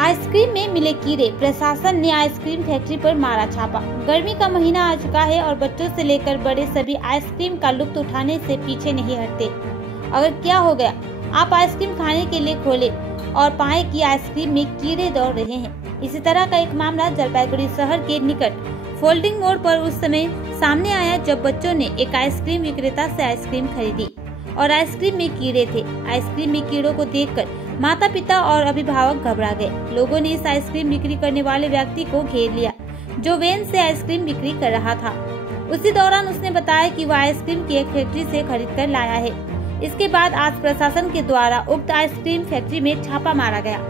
Ice cream में मिले कीड़े, प्रशासन ने आइसक्रीम फैक्ट्री पर मारा छापा। गर्मी का महीना आ चुका है और बच्चों से लेकर बड़े सभी आइसक्रीम का लुत्फ उठाने से पीछे नहीं हटते। अगर क्या हो गया, आप आइसक्रीम खाने के लिए खोले और पाए कि आइसक्रीम में कीड़े दौड़ रहे हैं। इसी तरह का एक मामला जलपाईगुड़ी शहर के निकट फोल्डिंग मोड़ पर उस समय सामने आया जब बच्चों ने एक आइसक्रीम विक्रेता से आइसक्रीम खरीदी और आइसक्रीम में कीड़े थे। आइसक्रीम में कीड़ों को देखकर माता पिता और अभिभावक घबरा गए। लोगों ने इस आइसक्रीम बिक्री करने वाले व्यक्ति को घेर लिया जो वैन से आइसक्रीम बिक्री कर रहा था। उसी दौरान उसने बताया कि वह आइसक्रीम की एक फैक्ट्री से खरीद कर लाया है। इसके बाद आज प्रशासन के द्वारा उक्त आइसक्रीम फैक्ट्री में छापा मारा गया।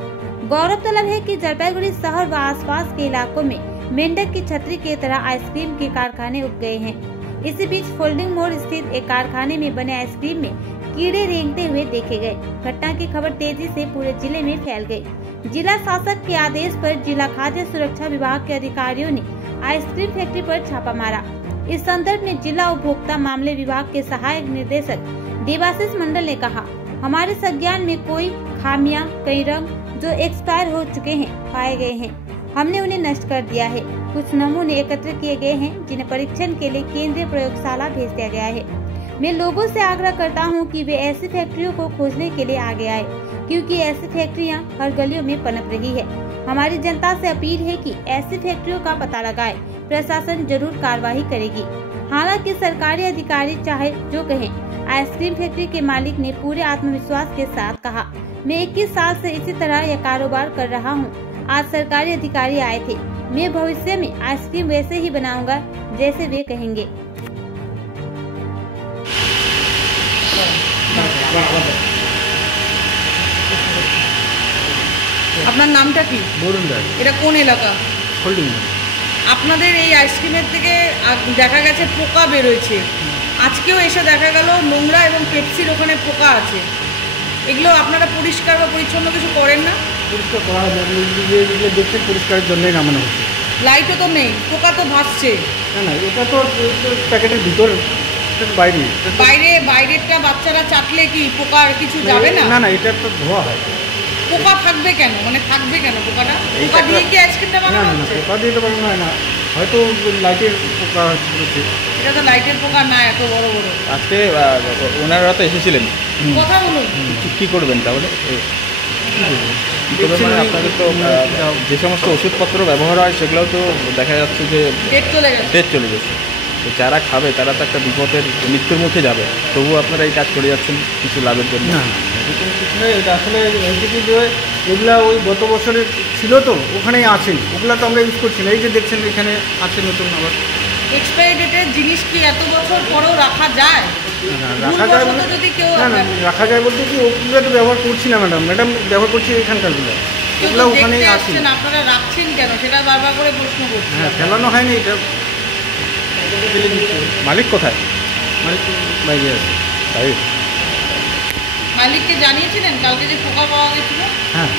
गौरव तलब है कि जलपाईगुड़ी शहर व आसपास के इलाकों में मेंढक की छतरी की तरह आइसक्रीम के कारखाने उग गए हैं। इसी बीच फोल्डिंग मोड़ स्थित एक कारखाने में बने आइसक्रीम में कीड़े रेंगते हुए देखे गए। घटना की खबर तेजी से पूरे जिले में फैल गई। जिला शासक के आदेश पर जिला खाद्य सुरक्षा विभाग के अधिकारियों ने आइसक्रीम फैक्ट्री पर छापा मारा। इस संदर्भ में जिला उपभोक्ता मामले विभाग के सहायक निदेशक देवाशीष मंडल ने कहा, हमारे संज्ञान में कोई खामियां, कई रंग जो एक्सपायर हो चुके हैं पाए गए हैं। हमने उन्हें नष्ट कर दिया है। कुछ नमूने एकत्र किए गए हैं जिन्हें परीक्षण के लिए केंद्रीय प्रयोगशाला भेज दिया गया है। मैं लोगों से आग्रह करता हूं कि वे ऐसी फैक्ट्रियों को खोजने के लिए आगे आए, क्योंकि ऐसी फैक्ट्रियां हर गलियों में पनप रही है। हमारी जनता से अपील है कि ऐसी फैक्ट्रियों का पता लगाए। प्रशासन जरूर कार्रवाई करेगी। हालांकि सरकारी अधिकारी चाहे जो कहें, आइसक्रीम फैक्ट्री के मालिक ने पूरे आत्मविश्वास के साथ कहा, मैं 21 साल से इसी तरह यह कारोबार कर रहा हूँ। आज सरकारी अधिकारी आए थे। मैं भविष्य में आइसक्रीम वैसे ही बनाऊंगा जैसे वे कहेंगे। আপনার নামটা কি? বরুণ রায়। এটা কোন এলাকা? হোল্ডিং। আপনাদের এই আইসক্রিমের থেকে দেখা গেছে পোকা বেরোচ্ছে। আজকেও এসে দেখা গেল নোংরা এবং পেপসির ওখানে পোকা আছে। এগুলো আপনারা পরিষ্কার বা পরিচ্ছন্ন কিছু করেন না? পরিষ্কার করা হয়, যেগুলো দেখছেন পরিষ্কারের জন্যই নামানো হচ্ছে। লাইটও তো নেই, পোকা তো ভাসছে। না না, এটা তো প্যাকেটের ভিতর, বাইরে বাইরেরটা বাচ্চারা চাটলে কি পোকা কিছু যাবে না? না না, এটা তো ধোয়া হয়। পোকা থাকবে কেন, মানে থাকবে কেন পোকাটা? পোকা দিয়ে কি আইসক্রিমটা বানানো হচ্ছে? পোকা দিয়ে তো বানানো হয় না, হয়তো লাইটের পোকা হচ্ছে। এটা তো লাইটের পোকা না, এত বড় বড়। আজকে ওনারা তো এসেছিলেন, কথা বলুন। কি করবেন তাহলে? মানে আপনাদের তো যে সমস্ত ওষুধপত্র ব্যবহার হয় সেগুলোও তো দেখা যাচ্ছে যে ডেট চলে গেছে। তো যারা খাবে তারা তো একটা বিপদের মৃত্যুর মুখে যাবে, তবুও আপনারা এই কাজ করে যাচ্ছেন কিছু লাভের জন্য। না, এটা আসলে এগুলা ওই গত বছরের ছিল, তো ওখানেই আছেন, ওগুলা তো আমরা ইউজ করছি না। এই যে দেখছেন এখানে আছে নতুন আবার। এক্সপায়ারি ডেটের জিনিস কি এত বছর পরেও রাখা যায়? রাখা যায় যদি কেউ রাখা যায় বলতে কি, ওগুলো তো ব্যবহার করছি না ম্যাডাম ব্যবহার করছি এখানকারগুলো, ওগুলো ওখানেই আছে। আপনারা রাখছেন কেন সেটা বারবার করে প্রশ্ন করছি। হ্যাঁ, ফেলানো হয়নি, এটা মালিক কোথায়? মালিক বাইরে আছে। মালিককে জানিয়েছিলেন কালকে যে পোকা পাওয়া গেছিল? হ্যাঁ।